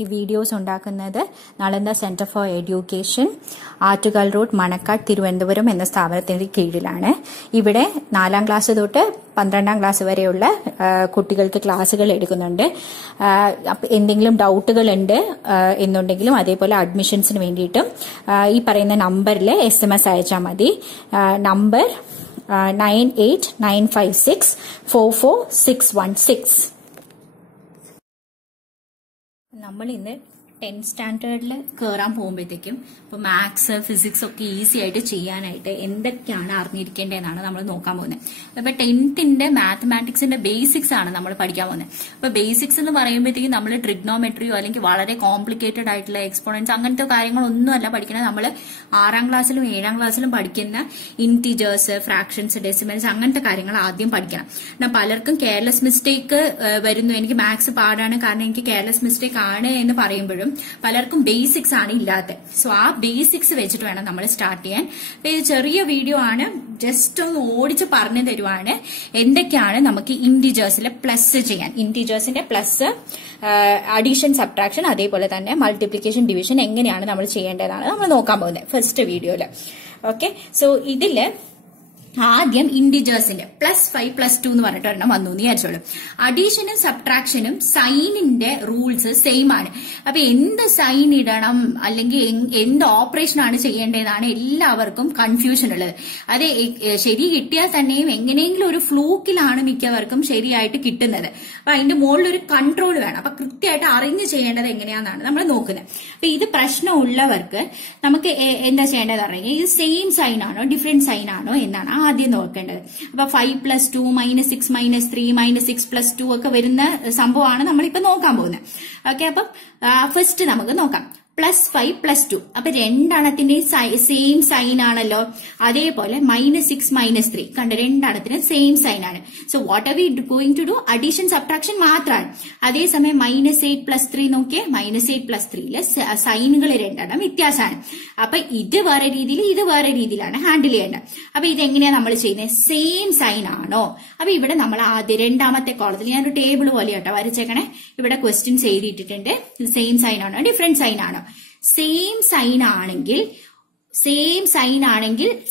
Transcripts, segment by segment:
ഈ വീഡിയോസ് ഉണ്ടാക്കുന്നത് Nalanda centre for education, Attukal road, Manacaud, Thiruvananthapuram എന്ന സ്ഥാപനത്തിന്റെ കീഴിലാണ്. ഇവിടെ 4ാം ക്ലാസ് തൊട്ട് 12ാം ക്ലാസ് വരെയുള്ള കുട്ടികൾക്ക് ക്ലാസ്സുകൾ എടുക്കുന്നുണ്ട്. എന്തെങ്കിലും ഡൗട്ടുകൾ ഉണ്ട് എന്നുണ്ടെങ്കിലും അതേപോലെ അഡ്മിഷൻസിന് വേണ്ടിയിട്ടും ഈ പറയുന്ന നമ്പറിൽ SMS അയച്ചാൽ മതി. നമ്പർ 9895644616. നമ്മൾ ഇന്ന് 10th സ്റ്റാൻഡേർഡിൽ കയറാൻ പോകുമ്പോഴത്തേക്കും ഇപ്പൊ മാത്സ്, ഫിസിക്സ് ഒക്കെ ഈസി ആയിട്ട് ചെയ്യാനായിട്ട് എന്തൊക്കെയാണ് അറിഞ്ഞിരിക്കേണ്ടതെന്നാണ് നമ്മൾ നോക്കാൻ പോകുന്നത്. അപ്പൊ 10th മാത്തമാറ്റിക്സിന്റെ ബേസിക്സ് ആണ് നമ്മൾ പഠിക്കാൻ പോകുന്നത്. അപ്പൊ ബേസിക്സ് എന്ന് പറയുമ്പോഴത്തേക്കും നമ്മൾ ട്രിഗ്നോമെട്രിയോ അല്ലെങ്കിൽ വളരെ കോംപ്ലിക്കേറ്റഡ് ആയിട്ടുള്ള എക്സ്പോണൻസ് അങ്ങനത്തെ കാര്യങ്ങളൊന്നും അല്ല പഠിക്കുന്നത്. നമ്മൾ 6ാം ക്ലാസ്സിലും 7ാം ക്ലാസ്സിലും പഠിക്കുന്ന ഇന്റിജേഴ്സ്, ഫ്രാക്ഷൻസ്, ഡെസിമൽസ് അങ്ങനത്തെ കാര്യങ്ങൾ ആദ്യം പഠിക്കണം. എന്നാൽ പലർക്കും കെയർലെസ് മിസ്റ്റേക്ക് വരുന്നു. എനിക്ക് മാത്സ് പാടാണ് കാരണം എനിക്ക് കെയർലെസ് മിസ്റ്റേക്ക് ആണ് എന്ന് പറയുമ്പോഴും പലർക്കും ബേസിക്സ് ആണ് ഇല്ലാത്തത്. സോ ആ ബേസിക്സ് വെച്ചിട്ട് വേണം നമ്മൾ സ്റ്റാർട്ട് ചെയ്യാൻ. ഇത് ചെറിയ വീഡിയോ ആണ്, ജസ്റ്റ് ഒന്ന് ഓടിച്ച് പറഞ്ഞു തരുവാണ് എന്തൊക്കെയാണ് നമുക്ക് ഇന്റിജേഴ്സിൽ പ്ലസ് ചെയ്യാൻ. ഇന്റിജേഴ്സിന്റെ പ്ലസ്, അഡീഷൻ, സബ്ട്രാക്ഷൻ, അതേപോലെ തന്നെ മൾട്ടിപ്ലിക്കേഷൻ, ഡിവിഷൻ എങ്ങനെയാണ് നമ്മൾ ചെയ്യേണ്ടതാണ് നമ്മൾ നോക്കാൻ പോകുന്നത് ഫസ്റ്റ് വീഡിയോയില്. ഓക്കെ, സോ ഇതില് ആദ്യം ഇന്റിജേഴ്സിന്റെ +5 +2 എന്ന് പറഞ്ഞിട്ട് ഒരെണ്ണം വന്നു എന്ന് വിചാരിച്ചോളൂ. അഡീഷനും സബ്ട്രാക്ഷനും സൈനിന്റെ റൂൾസ് സെയിം ആണ്. അപ്പൊ എന്ത് സൈൻ ഇടണം അല്ലെങ്കിൽ എന്ത് ഓപ്പറേഷൻ ആണ് ചെയ്യേണ്ടതാണ് എല്ലാവർക്കും കൺഫ്യൂഷൻ ഉള്ളത്. അത് ശരി കിട്ടിയാൽ തന്നെയും എങ്ങനെയെങ്കിലും ഒരു ഫ്ലൂക്കിലാണ് മിക്കവർക്കും ശരിയായിട്ട് കിട്ടുന്നത്. അപ്പൊ അതിന്റെ മുകളിൽ ഒരു കൺട്രോൾ വേണം. അപ്പൊ കൃത്യമായിട്ട് അറിഞ്ഞ് ചെയ്യേണ്ടത് എങ്ങനെയാണെന്നാണ് നമ്മൾ നോക്കുന്നത്. അപ്പൊ ഇത് പ്രശ്നമുള്ളവർക്ക് നമുക്ക് എന്താ ചെയ്യേണ്ടത് പറഞ്ഞാൽ ഇത് സെയിം സൈൻ ആണോ ഡിഫറെന്റ് സൈൻ ആണോ എന്നാണ് ആദ്യം നോക്കേണ്ടത്. അപ്പൊ 5 + 2 -6 -3 -6 + 2 ഒക്കെ വരുന്ന സംഭവമാണ് നമ്മളിപ്പോ നോക്കാൻ പോകുന്നത്. ഓക്കെ, അപ്പം ഫസ്റ്റ് നമുക്ക് നോക്കാം. +5 +2. അപ്പൊ രണ്ടെണ്ണത്തിന്റെ സെയിം സൈൻ ആണല്ലോ. അതേപോലെ -6 -3 കണ്ട രണ്ടെണ്ണത്തിന് സെയിം സൈൻ ആണ്. So what are we going to do? Addition, subtraction മാത്രമാണ്. അതേസമയം -8 +3 നോക്കിയേ, -8 +3 സൈനുകൾ രണ്ടെണ്ണം വ്യത്യാസമാണ്. അപ്പൊ ഇത് വേറെ രീതിയിൽ, ഇത് വേറെ രീതിയിലാണ് ഹാൻഡിൽ ചെയ്യേണ്ടത്. അപ്പൊ ഇതെങ്ങനെയാ നമ്മൾ ചെയ്യുന്നത്? സെയിം സൈൻ ആണോ? അപ്പൊ ഇവിടെ നമ്മൾ ആദ്യം രണ്ടാമത്തെ കോളത്തിൽ ഞാനൊരു ടേബിൾ പോലെ കേട്ടോ വരച്ചേക്കണേ. ഇവിടെ ക്വസ്റ്റ്യൻസ് എഴുതിയിട്ടിട്ടുണ്ട്. സെയിം സൈൻ ആണോ ഡിഫറെന്റ് സൈൻ ആണോ? സെയിം സൈൻ ആണെങ്കിൽ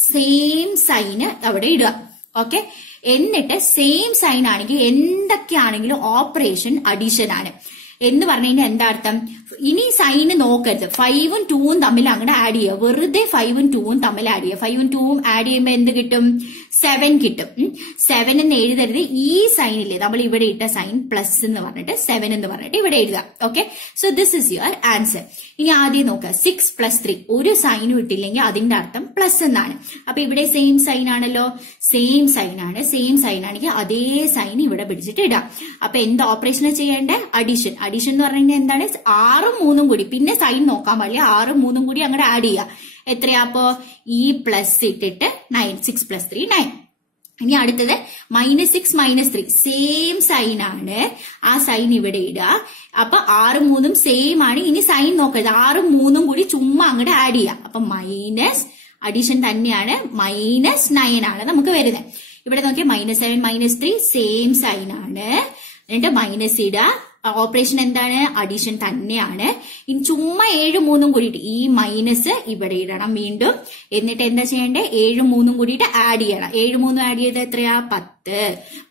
സെയിം സൈന് അവിടെ ഇടുക. ഓക്കെ, എന്നിട്ട് സെയിം സൈൻ ആണെങ്കിൽ എന്തൊക്കെയാണെങ്കിലും ഓപ്പറേഷൻ അഡീഷൻ ആണ് എന്ന് പറഞ്ഞു കഴിഞ്ഞാൽ എന്താ അർത്ഥം? ഇനി സൈന് നോക്കരുത്, 5ഉം 2ഉം തമ്മിൽ അങ്ങോട്ട് ആഡ് ചെയ്യുക. വെറുതെ 5ഉം 2ഉം തമ്മിൽ ആഡ് ചെയ്യുക. 5ഉം 2ഉം ആഡ് ചെയ്യുമ്പോൾ എന്ത് കിട്ടും? 7 കിട്ടും. 7 എന്ന് എഴുതരുത്. ഈ സൈനില്ലേ നമ്മൾ ഇവിടെ ഇട്ട സൈൻ പ്ലസ് എന്ന് പറഞ്ഞിട്ട് 7 എന്ന് പറഞ്ഞിട്ട് ഇവിടെ എഴുതുക. Okay, so this is your answer. ഇനി ആദ്യം നോക്കുക, 6 + 3 ഒരു സൈനും ഇട്ടില്ലെങ്കിൽ അതിന്റെ അർത്ഥം പ്ലസ് എന്നാണ്. അപ്പൊ ഇവിടെ സെയിം സൈൻ ആണല്ലോ, സെയിം സൈൻ ആണ്. സെയിം സൈൻ ആണെങ്കിൽ അതേ സൈൻ ഇവിടെ പിടിച്ചിട്ട് ഇടാം. അപ്പൊ എന്ത് ഓപ്പറേഷൻ ചെയ്യേണ്ടത്? അഡീഷൻ. അഡീഷൻ എന്ന് പറഞ്ഞു കഴിഞ്ഞാൽ എന്താണ്? 6ഉം 3ഉം കൂടി, പിന്നെ സൈൻ നോക്കാൻ പാടില്ല, 6ഉം 3ഉം കൂടി അങ്ങോട്ട് ആഡ് ചെയ്യുക. എത്രയാ? അപ്പോ ഈ പ്ലസ് ഇട്ടിട്ട് 9, 6 + 3 9. ഇനി അടുത്തത് -6 -3 സെയിം സൈൻ ആണ്. ആ സൈൻ ഇവിടെ ഇടുക. അപ്പൊ 6ഉം 3ഉം സെയിം ആണ്. ഇനി സൈൻ നോക്കരുത്, 6ഉം 3ഉം കൂടി ചുമ്മാ അങ്ങോട്ട് ആഡ് ചെയ്യുക. അപ്പൊ മൈനസ്, അഡീഷൻ തന്നെയാണ്, -9 ആണ് നമുക്ക് വരുന്നത്. ഇവിടെ നോക്കിയാൽ -7 -3 സെയിം സൈൻ ആണ്. എന്നിട്ട് മൈനസ് ഇടുക. ഓപ്പറേഷൻ എന്താണ്? അഡീഷൻ തന്നെയാണ്. ഇനി ചുമ്മാ 7ഉം 3ഉം കൂടിയിട്ട് ഈ മൈനസ് ഇവിടെ ഇടണം വീണ്ടും. എന്നിട്ട് എന്താ ചെയ്യേണ്ടത്? 7ഉം 3ഉം കൂടിയിട്ട് ആഡ് ചെയ്യണം. 7ഉം 3ഉം ആഡ് ചെയ്ത് എത്രയാ? 10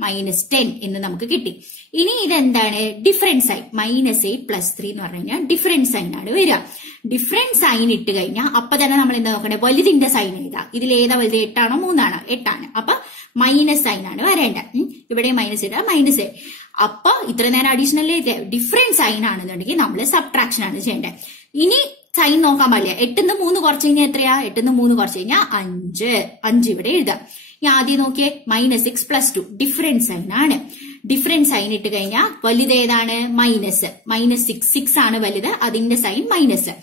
-10 എന്ന് നമുക്ക് കിട്ടി. ഇനി ഇതെന്താണ്? Different sign. -8 + 3 എന്ന് പറഞ്ഞു കഴിഞ്ഞാൽ ഡിഫറെന്റ് സൈൻ ആണ് വരിക. ഡിഫറെന്റ് സൈൻ ഇട്ട് കഴിഞ്ഞാൽ അപ്പൊ തന്നെ നമ്മൾ എന്താ നോക്കണ്ടേ? വലുതിന്റെ സൈൻ ഏതാ? ഇതിൽ ഏതാ വലുത്? 8 ആണോ 3 ആണോ? 8 ആണ്. അപ്പൊ മൈനസ് സൈൻ ആണ് വരേണ്ടത്. ഇവിടെ മൈനസ് ഇടുക, -8. അപ്പൊ ഇത്ര നേരം അഡീഷണൽ ഡിഫറെന്റ് സൈൻ ആണെന്നുണ്ടെങ്കിൽ നമ്മൾ സബ്ട്രാക്ഷൻ ആണ് ചെയ്യേണ്ടത്. ഇനി സൈൻ നോക്കാൻ പാടില്ല. 8ന്ന് 3 കുറച്ച് കഴിഞ്ഞാൽ എത്രയാ? 8ന്ന് 3 കുറച്ച് കഴിഞ്ഞാൽ 5 ഇവിടെ എഴുതാം. ഇനി ആദ്യം നോക്കിയേ, -6 + 2 ഡിഫറെന്റ് സൈൻ ആണ്. ഡിഫറെന്റ് സൈൻ ഇട്ട് കഴിഞ്ഞാൽ വലുത് ഏതാണ്? -6 ആണ് വലുത്, അതിന്റെ സൈൻ മൈനസ്.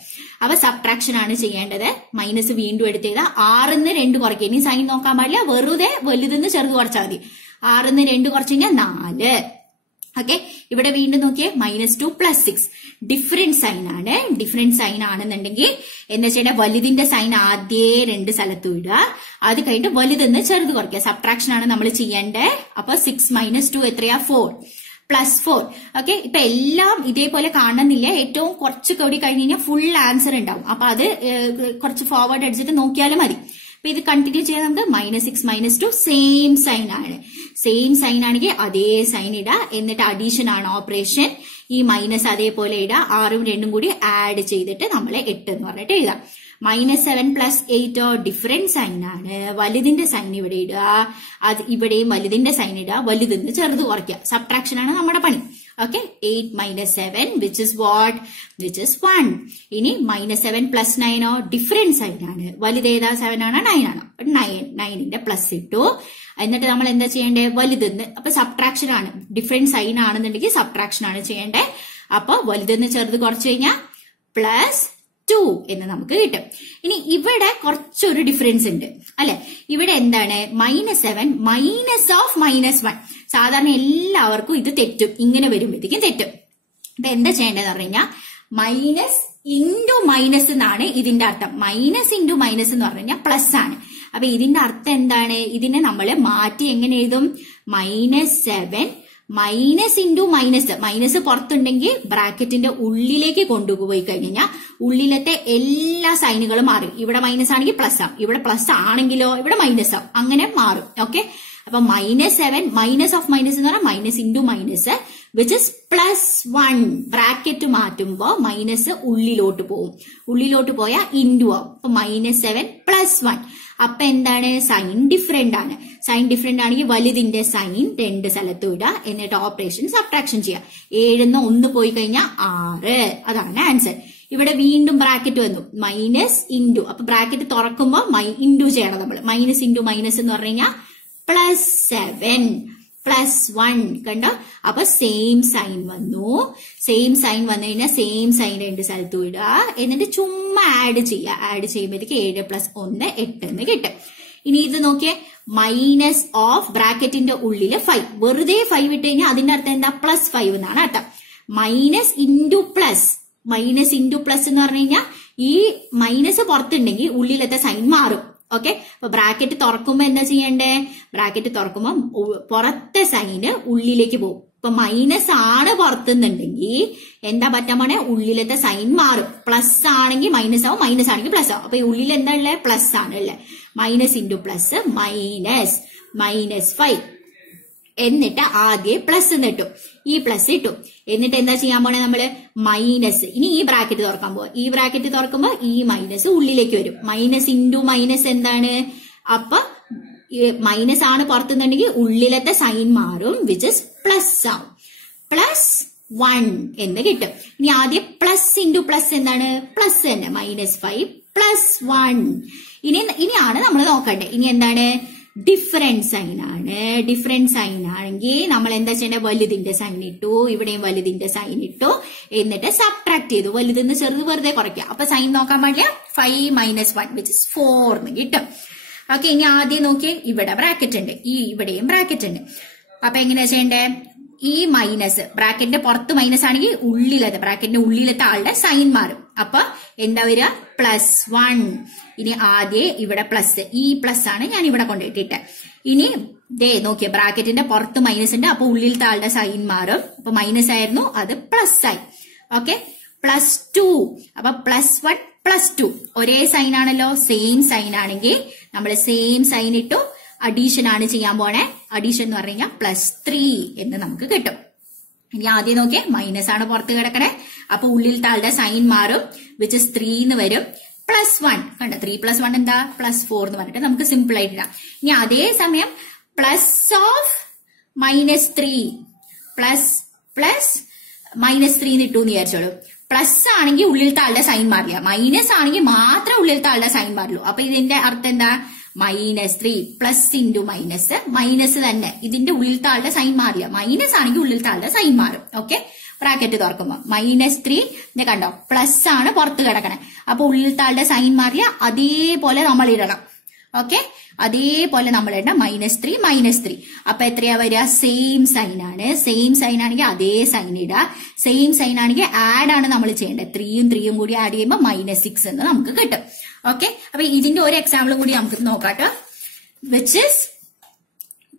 അപ്പൊ സബ്ട്രാക്ഷൻ ആണ് ചെയ്യേണ്ടത്. മൈനസ് വീണ്ടും എടുത്തേതാ. 6ന്ന് 2 കുറയ്ക്കുക. ഇനി സൈൻ നോക്കാൻ പാടില്ല, വെറുതെ വലുതെന്ന് ചെറുത് കുറച്ചാൽ മതി. 6ന്ന് 2 കുറച്ച് കഴിഞ്ഞാൽ 4. ഓക്കെ, ഇവിടെ വീണ്ടും നോക്കിയേ, -2 + 6 ഡിഫറെന്റ് സൈൻ ആണ്. ഡിഫറെന്റ് സൈൻ ആണെന്നുണ്ടെങ്കിൽ എന്താ ചെയ്യേണ്ട? വലുതിന്റെ സൈൻ ആദ്യേ 2 സ്ഥലത്തും ഇടുക. അത് കഴിഞ്ഞിട്ട് വലുതെന്ന് ചെറുത് കുറയ്ക്കുക. സബ്ട്രാക്ഷൻ ആണ് നമ്മൾ ചെയ്യേണ്ടത്. അപ്പൊ 6 - 2 എത്രയാ? 4. +4. ഓക്കെ, ഇപ്പൊ എല്ലാം ഇതേപോലെ കാണണമെന്നില്ല. ഏറ്റവും കുറച്ച് കൂടി കഴിഞ്ഞ് കഴിഞ്ഞാൽ ഫുൾ ആൻസർ ഉണ്ടാവും. അപ്പൊ അത് കുറച്ച് ഫോർവേഡ് അടിച്ചിട്ട് നോക്കിയാലും മതി. അപ്പൊ ഇത് കണ്ടിന്യൂ ചെയ്യാൻ നമുക്ക് -6 -2 സെയിം സൈൻ ആണ്. സെയിം സൈൻ ആണെങ്കിൽ അതേ സൈൻ ഇടുക. എന്നിട്ട് അഡീഷൻ ആണ് ഓപ്പറേഷൻ. ഈ മൈനസ് അതേപോലെ ഇടുക. 6ഉം 2ഉം കൂടി ആഡ് ചെയ്തിട്ട് നമ്മൾ 8 എന്ന് പറഞ്ഞിട്ട് എഴുതാം. -7 + 8 ഡിഫറെന്റ് സൈൻ ആണ്. വലുതിന്റെ സൈൻ ഇവിടെ ഇടുക. അത് ഇവിടെയും വലുതിന്റെ സൈൻ ഇടുക. വലുതിന്ന് ചെറുത് കുറയ്ക്കുക. സബ്ട്രാക്ഷൻ ആണ് നമ്മുടെ പണി. Okay, 8 - 7 which is what? Which is 1. ഇനി -7 + 9 ഡിഫറെന്റ് സൈൻ ആണ്. വലുതേതാ? 7 ആണോ 9 ആണോ? 9ന്റെ പ്ലസ് ഇട്ടു. എന്നിട്ട് നമ്മൾ എന്താ ചെയ്യേണ്ടേ? വലുതെന്ന്. അപ്പൊ സബ്ട്രാക്ഷൻ ആണ്. ഡിഫറെന്റ് സൈൻ ആണെന്നുണ്ടെങ്കിൽ സബ്ട്രാക്ഷൻ ആണ് ചെയ്യേണ്ടേ. അപ്പൊ വലുതെന്ന് ചെറുത് കുറച്ച് കഴിഞ്ഞാൽ +2 എന്ന് നമുക്ക് കിട്ടും. ഇനി ഇവിടെ കുറച്ചൊരു ഡിഫറൻസ് ഉണ്ട് അല്ലെ? ഇവിടെ എന്താണ്? -7 -1. സാധാരണ എല്ലാവർക്കും ഇത് തെറ്റും. ഇങ്ങനെ വരുമ്പോഴത്തേക്കും തെറ്റും. അപ്പൊ എന്താ ചെയ്യേണ്ടതെന്ന് പറഞ്ഞു കഴിഞ്ഞാൽ മൈനസ് ഇൻറ്റു മൈനസ് എന്നാണ് ഇതിന്റെ അർത്ഥം. മൈനസ് ഇൻറ്റു മൈനസ് എന്ന് പറഞ്ഞു കഴിഞ്ഞാൽ പ്ലസ് ആണ്. അപ്പൊ ഇതിന്റെ അർത്ഥം എന്താണ്? ഇതിനെ നമ്മൾ മാറ്റി എങ്ങനെ എഴുതും? -7 മൈനസ് ഇൻറ്റു മൈനസ്. മൈനസ് പുറത്തുണ്ടെങ്കിൽ ബ്രാക്കറ്റിന്റെ ഉള്ളിലേക്ക് കൊണ്ടുപോയി കഴിഞ്ഞാൽ ഉള്ളിലത്തെ എല്ലാ സൈനുകളും മാറും. ഇവിടെ മൈനസ് ആണെങ്കിൽ പ്ലസ് ആവും. ഇവിടെ പ്ലസ് ആണെങ്കിലോ ഇവിടെ മൈനസ് ആവും. അങ്ങനെ മാറും. ഓക്കെ, അപ്പൊ -7 മൈനസ് ഓഫ് മൈനസ് എന്ന് പറഞ്ഞാൽ minus into minus which is +1. Bracket മാറ്റുമ്പോ മൈനസ് ഉള്ളിലോട്ട് പോകും. ഉള്ളിലോട്ട് പോയാൽ ഇൻറ്റു ആവും. അപ്പൊ -7 +1. അപ്പൊ എന്താണ്? സൈൻ ഡിഫറെന്റ് ആണ്. സൈൻ ഡിഫറെന്റ് ആണെങ്കിൽ വലുതിന്റെ സൈൻ 2 സ്ഥലത്തും ഇടുക. എന്നിട്ട് ഓപ്പറേഷൻ സബ്ട്രാക്ഷൻ ചെയ്യുക. 7 1 പോയി കഴിഞ്ഞാൽ 6. അതാണ് ആൻസർ. ഇവിടെ വീണ്ടും ബ്രാക്കറ്റ് വന്നു. Minus into. അപ്പൊ ബ്രാക്കറ്റ് തുറക്കുമ്പോ ഇൻറ്റു ചെയ്യണം നമ്മൾ. മൈനസ് ഇൻറ്റു മൈനസ് എന്ന് പറഞ്ഞു കഴിഞ്ഞാൽ +7 +1. കണ്ടോ? അപ്പൊ സെയിം സൈൻ വന്നു. സെയിം സൈൻ വന്നു കഴിഞ്ഞാൽ സെയിം സൈൻ 2 സ്ഥലത്തും ഇടുക. എന്നിട്ട് ചുമ്മാ ആഡ് ചെയ്യുക. ആഡ് ചെയ്യുമ്പോഴത്തേക്ക് 7 + 1 8 എന്ന് കിട്ടും. ഇനി ഇത് നോക്കിയേ, മൈനസ് ഓഫ് ബ്രാക്കറ്റിന്റെ ഉള്ളില് 5. വെറുതെ 5 ഇട്ട് കഴിഞ്ഞാൽ അതിന്റെ അർത്ഥം എന്താ? +5 എന്നാണ് അർത്ഥം. Minus into plus. Minus into plus എന്ന് പറഞ്ഞു കഴിഞ്ഞാൽ ഈ മൈനസ് പുറത്തുണ്ടെങ്കിൽ ഉള്ളിലത്തെ സൈൻ മാറും. ഓക്കെ, അപ്പൊ ബ്രാക്കറ്റ് തുറക്കുമ്പോ എന്താ ചെയ്യണ്ടേ? ബ്രാക്കറ്റ് തുറക്കുമ്പോ പുറത്തെ സൈന് ഉള്ളിലേക്ക് പോകും. ഇപ്പൊ മൈനസ് ആണ് പുറത്തുന്നുണ്ടെങ്കിൽ എന്താ പറ്റാൻ പോണേ? ഉള്ളിലത്തെ സൈൻ മാറും. പ്ലസ് ആണെങ്കിൽ മൈനസ് ആവും, മൈനസ് ആണെങ്കിൽ പ്ലസ് ആവും. അപ്പൊ ഈ ഉള്ളിൽ എന്താ ഉള്ളത്? പ്ലസ് ആണ് ഉള്ളത്. Minus into plus -5. എന്നിട്ട് ആദ്യം പ്ലസ് ഇട്ടു. ഈ പ്ലസ് ഇട്ടു. എന്നിട്ട് എന്താ ചെയ്യാൻ പോണേ നമ്മള്? മൈനസ്. ഇനി ഈ ബ്രാക്കറ്റ് തുറക്കാൻ പോവാ. ഈ ബ്രാക്കറ്റ് തുറക്കുമ്പോ ഈ മൈനസ് ഉള്ളിലേക്ക് വരും. മൈനസ് ഇൻറ്റു മൈനസ് എന്താണ്? അപ്പൊ മൈനസ് ആണ് പുറത്തുനിന്നുണ്ടെങ്കിൽ ഉള്ളിലത്തെ സൈൻ മാറും. വിച്ച് ഇസ് പ്ലസ് ആവും. +1 എന്ന് കിട്ടും. ഇനി ആദ്യം പ്ലസ് ഇൻറ്റു പ്ലസ് എന്താണ്? പ്ലസ് തന്നെ. -5 +1. ഇനിയാണ് നമ്മൾ നോക്കണ്ടേ. ഇനി എന്താണ്? ഡിഫറെന്റ് സൈൻ ആണ്. ഡിഫറെന്റ് സൈൻ ആണെങ്കിൽ നമ്മൾ എന്താ ചെയ്യേണ്ടത്? വലുതിന്റെ സൈൻ ഇട്ടു. ഇവിടെയും വലുതിന്റെ സൈൻ ഇട്ടു. എന്നിട്ട് സബ്ട്രാക്ട് ചെയ്തു. വലുതിന്ന് ചെറുത് വെറുതെ കുറയ്ക്കുക. അപ്പൊ സൈൻ നോക്കാൻ പാടില്ല. 5 - 1 വിച്ച് ഇസ് 4 എന്ന് കിട്ടും. ഓക്കെ, ഇനി ആദ്യം നോക്കിയേ, ഇവിടെ ബ്രാക്കറ്റ് ഉണ്ട്. ഇവിടെയും ബ്രാക്കറ്റ് ഉണ്ട്. അപ്പൊ എങ്ങനെയാ ചെയ്യണ്ടേ? ഈ മൈനസ് ബ്രാക്കറ്റിന്റെ പുറത്ത് മൈനസ് ആണെങ്കിൽ ഉള്ളിലത്തെ ബ്രാക്കറ്റിന്റെ ഉള്ളിലത്തെ ആളുടെ സൈൻ മാറും. അപ്പൊ എന്താ വരിക? +1. ഇനി ആദ്യം ഇവിടെ പ്ലസ്. ഈ പ്ലസ് ആണ് ഞാൻ ഇവിടെ കൊണ്ടുപോയിട്ടിട്ട്. ഇനി ദേ നോക്കിയ ബ്രാക്കറ്റിന്റെ പുറത്ത് മൈനസ് ഉണ്ട്. അപ്പൊ ഉള്ളിലത്തെ ആളുടെ സൈൻ മാറും. അപ്പൊ മൈനസ് ആയിരുന്നു, അത് പ്ലസ് ആയി. ഓക്കെ, +2. അപ്പൊ +1 +2 ഒരേ സൈൻ ആണല്ലോ. സെയിം സൈൻ ആണെങ്കിൽ നമ്മൾ സെയിം സൈൻ ഇട്ടു. അഡീഷൻ ആണ് ചെയ്യാൻ പോണേ. അഡീഷൻ എന്ന് പറഞ്ഞു കഴിഞ്ഞാൽ +3 എന്ന് നമുക്ക് കിട്ടും. ഇനി ആദ്യം നോക്കിയേ, മൈനസ് ആണ് പുറത്ത് കിടക്കണേ. അപ്പൊ ഉള്ളിലത്തെ ആളുടെ സൈൻ മാറും. വിച്ച് ഇസ് 3 എന്ന് വരും. +1 കണ്ട. 3 + 1 എന്താ? +4 എന്ന് പറഞ്ഞിട്ട് നമുക്ക് സിമ്പിൾ ആയിട്ട് ഇടാം. ഇനി അതേ സമയം പ്ലസ് ഓഫ് -3 -3 എന്ന് ഇട്ടു എന്ന് വിചാരിച്ചോളൂ. പ്ലസ് ആണെങ്കിൽ ഉള്ളിലത്തെ ആളുടെ സൈൻ മാറില്ല. മൈനസ് ആണെങ്കിൽ മാത്രമേ ഉള്ളിലത്തെ ആളുടെ സൈൻ മാറുള്ളൂ. അപ്പൊ ഇതിന്റെ അർത്ഥം എന്താ? -3 പ്ലസ് ഇൻറ്റു മൈനസ് തന്നെ. ഇതിന്റെ ഉള്ളിലത്തെ ആളുടെ സൈൻ മാറില്ല. മൈനസ് ആണെങ്കിൽ ഉള്ളിലത്തെ ആളുടെ സൈൻ മാറും. ഓക്കെ, ബ്രാക്കറ്റ് തുറക്കുമ്പോ -3 കണ്ടോ? പ്ലസ് ആണ് പുറത്ത് കിടക്കണേ. അപ്പൊ ഉള്ളിലത്തെ ആളുടെ സൈൻ മാറില്ല. അതേപോലെ നമ്മൾ ഇടണം. ഓക്കെ, അതേപോലെ നമ്മൾ ഇടണം. -3 അപ്പൊ എത്രയാ വരിക? സെയിം സൈൻ ആണ്. സെയിം സൈൻ ആണെങ്കിൽ അതേ സൈൻ ഇടുക. സെയിം സൈൻ ആണെങ്കിൽ ആഡ് ആണ് നമ്മൾ ചെയ്യേണ്ടത്. 3ഉം 3ഉം കൂടി ആഡ് ചെയ്യുമ്പോൾ -6 എന്ന് നമുക്ക് കിട്ടും. ഓക്കെ, അപ്പൊ ഇതിന്റെ ഒരു എക്സാമ്പിൾ കൂടി നമുക്ക് നോക്കാട്ടോ. Which is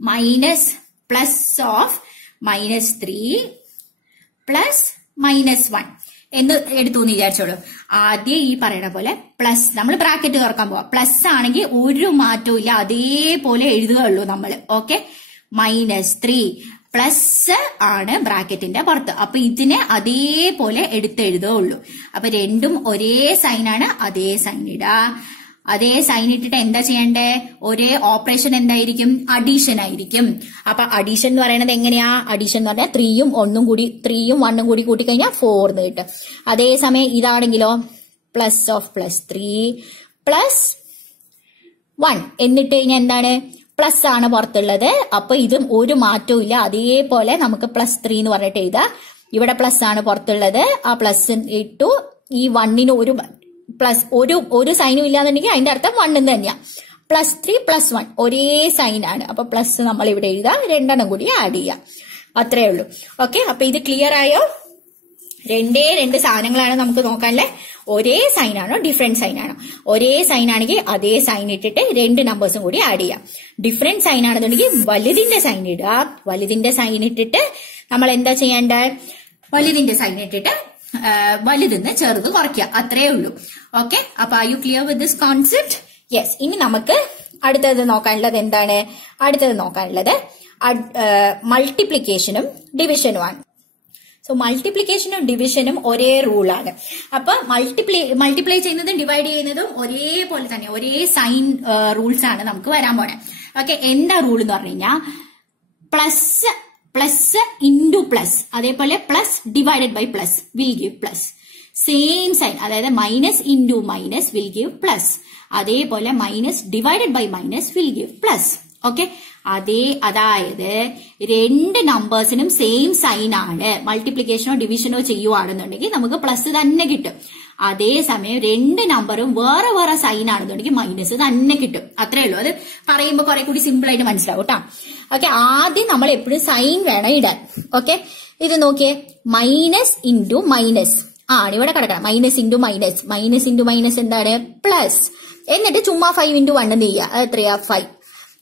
minus plus of -3 plus -1 എന്ന് എടുത്തു എന്ന് വിചാരിച്ചോളൂ. ആദ്യം ഈ പറയുന്ന പോലെ പ്ലസ് നമ്മൾ ബ്രാക്കറ്റ് തുറക്കാൻ പോവാം. പ്ലസ് ആണെങ്കിൽ ഒരു മാറ്റവും ഇല്ല, അതേപോലെ എഴുതുകയുള്ളൂ നമ്മൾ. ഓക്കെ, -3 പ്ലസ് ആണ് ബ്രാക്കറ്റിന്റെ പുറത്ത്. അപ്പൊ ഇതിനെ അതേപോലെ എടുത്തെഴുതുകയുള്ളൂ. അപ്പൊ രണ്ടും ഒരേ സൈനാണ്, അതേ സൈൻ ഇടാ. അതേ സൈൻ ഇട്ടിട്ട് എന്താ ചെയ്യണ്ടേ? ഒരേ ഓപ്പറേഷൻ എന്തായിരിക്കും? അഡീഷൻ ആയിരിക്കും. അപ്പൊ അഡീഷൻ എന്ന് പറയുന്നത് എങ്ങനെയാ? അഡീഷൻ എന്ന് പറഞ്ഞാൽ 3യും 1ഉം കൂടി കൂട്ടിക്കഴിഞ്ഞാൽ 4 എന്ന് കിട്ടും. അതേസമയം ഇതാണെങ്കിലോ പ്ലസ് ഓഫ് +3 പ്ലസ് 1 എന്നിട്ട് കഴിഞ്ഞാൽ എന്താണ്? പ്ലസ് ആണ് പുറത്തുള്ളത്. അപ്പൊ ഇതും ഒരു മാറ്റവും ഇല്ല, അതേപോലെ നമുക്ക് +3 എന്ന് പറഞ്ഞിട്ട് എഴുതാം. ഇവിടെ പ്ലസ് ആണ് പുറത്തുള്ളത്, ആ പ്ലസ് ഇട്ടു. ഈ 1ന് പ്ലസ് ഒരു സൈനും ഇല്ലാന്നുണ്ടെങ്കിൽ അതിന്റെ അർത്ഥം 1 എന്ന് തന്നെയാ. +3 + 1 ഒരേ സൈൻ ആണ്. അപ്പൊ പ്ലസ് നമ്മൾ ഇവിടെ എഴുതാം, രണ്ടെണ്ണം കൂടി ആഡ് ചെയ്യാം. അത്രേ ഉള്ളൂ. ഓക്കെ, അപ്പൊ ഇത് ക്ലിയർ ആയോ? രണ്ട് സാധനങ്ങളാണ് നമുക്ക് നോക്കാനല്ലേ. ഒരേ സൈൻ ആണോ ഡിഫറെന്റ് സൈൻ ആണോ? ഒരേ സൈൻ ആണെങ്കിൽ അതേ സൈൻ ഇട്ടിട്ട് രണ്ട് നമ്പേഴ്സും കൂടി ആഡ് ചെയ്യാം. ഡിഫറെന്റ് സൈൻ ആണെന്നുണ്ടെങ്കിൽ വലുതിന്റെ സൈൻ ഇടുക. വലുതിന്റെ സൈൻ ഇട്ടിട്ട് നമ്മൾ എന്താ ചെയ്യേണ്ടത്? വലുതിന്റെ സൈൻ ഇട്ടിട്ട് വലുതിന്ന് ചെറുത് കുറയ്ക്കുക. അത്രേ ഉള്ളൂ. ഓക്കെ, അപ്പൊ are you clear with this concept? Yes. ഇനി നമുക്ക് അടുത്തത് നോക്കാനുള്ളത് എന്താണ്? അടുത്തത് നോക്കാനുള്ളത് മൾട്ടിപ്ലിക്കേഷനും ഡിവിഷനുമാണ്. സോ മൾട്ടിപ്ലിക്കേഷനും ഡിവിഷനും ഒരേ റൂളാണ്. അപ്പൊ മൾട്ടിപ്ലൈ ചെയ്യുന്നതും ഡിവൈഡ് ചെയ്യുന്നതും ഒരേപോലെ തന്നെ ഒരേ സൈൻ റൂൾസ് ആണ് നമുക്ക് വരാൻ പോണെ. ഓക്കെ, എന്താ റൂൾ എന്ന് പറഞ്ഞു കഴിഞ്ഞാൽ പ്ലസ് ഇൻറ്റു പ്ലസ്, അതേപോലെ plus divided by plus will give plus. Same sign, അതായത് minus into minus will give plus. അതേപോലെ minus divided by minus will give plus. Okay, അതായത് രണ്ട് നമ്പേഴ്സിനും സെയിം സൈൻ ആണ്. മൾട്ടിപ്ലിക്കേഷനോ ഡിവിഷനോ ചെയ്യുവാണെന്നുണ്ടെങ്കിൽ നമുക്ക് പ്ലസ് തന്നെ കിട്ടും. അതേസമയം രണ്ട് നമ്പറും വേറെ വേറെ സൈൻ ആണെന്നുണ്ടെങ്കിൽ മൈനസ് തന്നെ കിട്ടും. അത്രേ ഉള്ളൂ. അത് പറയുമ്പോൾ കുറെ കൂടി സിമ്പിൾ ആയിട്ട് മനസ്സിലാവും കേട്ടോ. ഓക്കെ, ആദ്യം നമ്മൾ എപ്പോഴും സൈൻ വേണം ഇടാൻ. ഓക്കെ, ഇത് നോക്കിയേ, മൈനസ് ഇൻറ്റു മൈനസ് ആണ് ഇവിടെ കിടക്കണം. Minus into minus, minus into minus എന്താണ്? പ്ലസ്. എന്നിട്ട് ചുമ്മാ 5 × 1 എന്ന് ചെയ്യുക. അത് എത്രയാ? 5.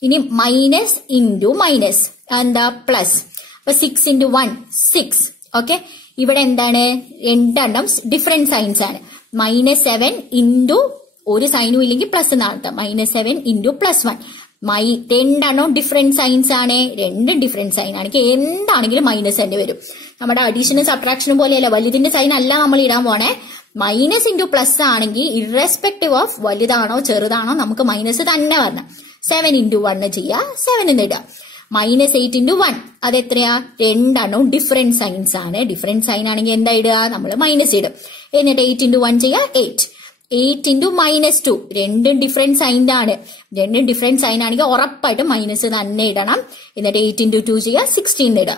ഇനി മൈനസ് ഇൻറ്റു മൈനസ് എന്താ? പ്ലസ്. അപ്പൊ 6 × 1 6. ഓക്കെ, ഇവിടെ എന്താണ്? രണ്ടെണ്ണം ഡിഫറെന്റ് സൈൻസ് ആണ്. -7 ഇൻറ്റു ഒരു സൈനും ഇല്ലെങ്കിൽ പ്ലസ് എന്നാണ്. -7 ഇൻറ്റു +1. രണ്ടെണ്ണം ഡിഫറെന്റ് സൈൻസ് ആണ്. രണ്ടും ഡിഫറെന്റ് സൈൻ ആണെങ്കിൽ എന്താണെങ്കിലും മൈനസ് തന്നെ വരും. നമ്മുടെ അഡീഷനും സബ്ട്രാക്ഷനും പോലെയല്ല, വലുതിന്റെ സൈൻ അല്ല നമ്മൾ ഇടാൻ പോണേ. മൈനസ് ഇൻറ്റു പ്ലസ് ആണെങ്കിൽ ഇറസ്പെക്ടീവ് ഓഫ് വലുതാണോ ചെറുതാണോ നമുക്ക് മൈനസ് തന്നെ വരണം. 7 × 1 ചെയ്യുക, 7 എന്ന് ഇടുക. -8 × 1 അതെത്രയാ? രണ്ടെണ്ണവും ഡിഫറെന്റ് സൈൻസ് ആണ്. ഡിഫറെന്റ് സൈൻ ആണെങ്കിൽ എന്താ ഇടുക? നമ്മൾ മൈനസ് ഇടും. എന്നിട്ട് 8 × 1 ചെയ്യുക, 8. 8 × -2 രണ്ടും ഡിഫറെന്റ് സൈൻ ആണ്. രണ്ടും ഡിഫറെന്റ് സൈൻ ആണെങ്കിൽ ഉറപ്പായിട്ടും മൈനസ് തന്നെ ഇടണം. എന്നിട്ട് 8 × 2 ചെയ്യുക, 16 ഇടുക.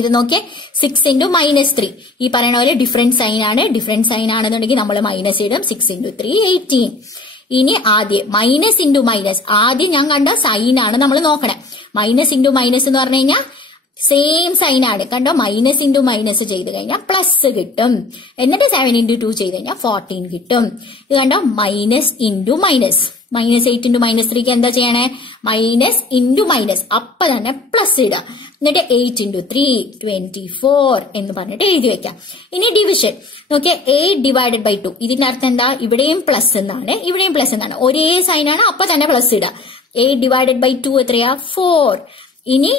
ഇത് നോക്കിയേ, 6 × -3 ഈ പറയുന്ന പോലെ ഡിഫറെന്റ് സൈൻ ആണ്. ഡിഫറെന്റ് സൈൻ ആണെന്നുണ്ടെങ്കിൽ നമ്മൾ മൈനസ് ഇടും. 6 × 3 18. ഇനി ആദ്യം മൈനസ് ഇൻറ്റു മൈനസ്, ആദ്യം ഞാൻ കണ്ട സൈൻ ആണ് നമ്മൾ നോക്കണേ. മൈനസ് ഇൻറ്റു മൈനസ് എന്ന് പറഞ്ഞു കഴിഞ്ഞാൽ സെയിം സൈൻ ആണ്. കണ്ടോ? മൈനസ് ഇൻറ്റു മൈനസ് ചെയ്ത് കഴിഞ്ഞാൽ പ്ലസ് കിട്ടും. എന്നിട്ട് 7 × 2 ചെയ്ത് കഴിഞ്ഞാൽ 14 കിട്ടും. ഇത് കണ്ടോ? Minus into minus. -8 × -3 എന്താ ചെയ്യണേ? മൈനസ് ഇൻറ്റു മൈനസ്, അപ്പൊ തന്നെ പ്ലസ് ഇടുക. എന്നിട്ട് 8 × 3 24 എന്ന് പറഞ്ഞിട്ട് എഴുതി വെക്കാം. ഇനി ഡിവിഷൻ നോക്കിയാൽ 8 / 2. ഇതിന്റെ അർത്ഥം എന്താ? ഇവിടെയും പ്ലസ് എന്നാണ്, ഇവിടെയും പ്ലസ് എന്നാണ്. ഒരേ സൈൻ ആണ്, അപ്പൊ തന്നെ പ്ലസ് ഇടുക. 8 / 2 എത്രയാ? 4. ഇനി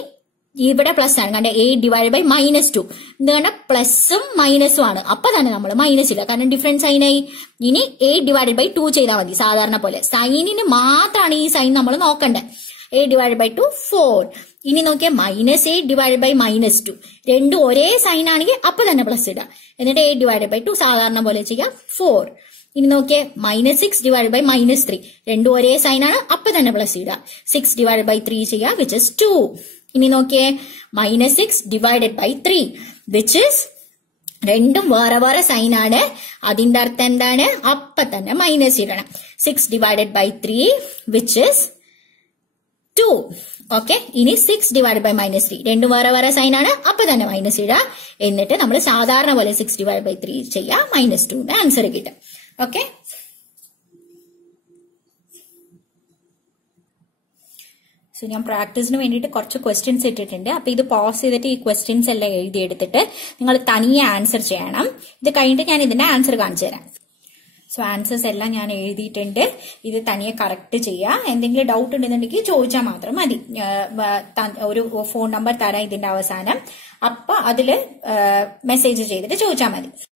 ഇവിടെ പ്ലസ് ആണ്. കണ്ട? 8 / -2 ഇത് കണ്ട? പ്ലസും മൈനസും ആണ്, അപ്പൊ തന്നെ നമ്മൾ മൈനസ് ഇടുക, കാരണം ഡിഫറെന്റ് സൈനായി. ഇനി 8 / 2 ചെയ്താൽ മതി. സാധാരണ പോലെ സൈനിന് മാത്രമാണ് ഈ സൈൻ നമ്മൾ നോക്കണ്ടേ. 8 / 2 4. ഇനി നോക്കിയാൽ -8 / -2 രണ്ടും ഒരേ സൈൻ ആണെങ്കിൽ അപ്പൊ തന്നെ പ്ലസ് ഇടുക. എന്നിട്ട് 8 / 2 സാധാരണ പോലെ ചെയ്യാം, 4. ഇനി നോക്കിയേ, -6 / -3 രണ്ടും ഒരേ സൈൻ ആണ്, അപ്പൊ തന്നെ പ്ലസ് ഇടുക. 6 / 3 ചെയ്യുക, വിച്ച് ഇസ് 2. ഇനി നോക്കിയേ, -6 / 3 വിച്ച് ഇസ് രണ്ടും വേറെ വേറെ സൈൻ ആണ്. അതിന്റെ അർത്ഥം എന്താണ്? അപ്പൊ തന്നെ മൈനസ് ഇടണം. 6 / 3 വിച്ച് ഇസ് 2. ഓക്കെ, ഇനി 6 / -3 രണ്ടും വേറെ വേറെ സൈൻ ആണ്, അപ്പൊ തന്നെ മൈനസ് ഇടുക. എന്നിട്ട് നമ്മൾ സാധാരണ പോലെ 6 / 3 ചെയ്യാം, -2 ആൻസർ കിട്ടും. ഓക്കെ, സോ ഞാൻ പ്രാക്ടീസിന് വേണ്ടിയിട്ട് കുറച്ച് ക്വസ്റ്റ്യൻസ് ഇട്ടിട്ടുണ്ട്. അപ്പൊ ഇത് പോസ് ചെയ്തിട്ട് ഈ ക്വസ്റ്റ്യൻസ് എല്ലാം എഴുതിയെടുത്തിട്ട് നിങ്ങൾ തനിയെ ആൻസർ ചെയ്യണം. ഇത് കഴിഞ്ഞിട്ട് ഞാൻ ഇതിന്റെ ആൻസർ കാണിച്ചു തരാം. സോ ആൻസേഴ്സ് എല്ലാം ഞാൻ എഴുതിയിട്ടുണ്ട്. ഇത് തനിയെ കറക്റ്റ് ചെയ്യുക. എന്തെങ്കിലും ഡൗട്ട് ഉണ്ടെന്നുണ്ടെങ്കിൽ ചോദിച്ചാൽ മാത്രം മതി. ഒരു ഫോൺ നമ്പർ തരാം ഇതിന്റെ അവസാനം. അപ്പൊ അതില് മെസ്സേജ് ചെയ്തിട്ട് ചോദിച്ചാൽ മതി.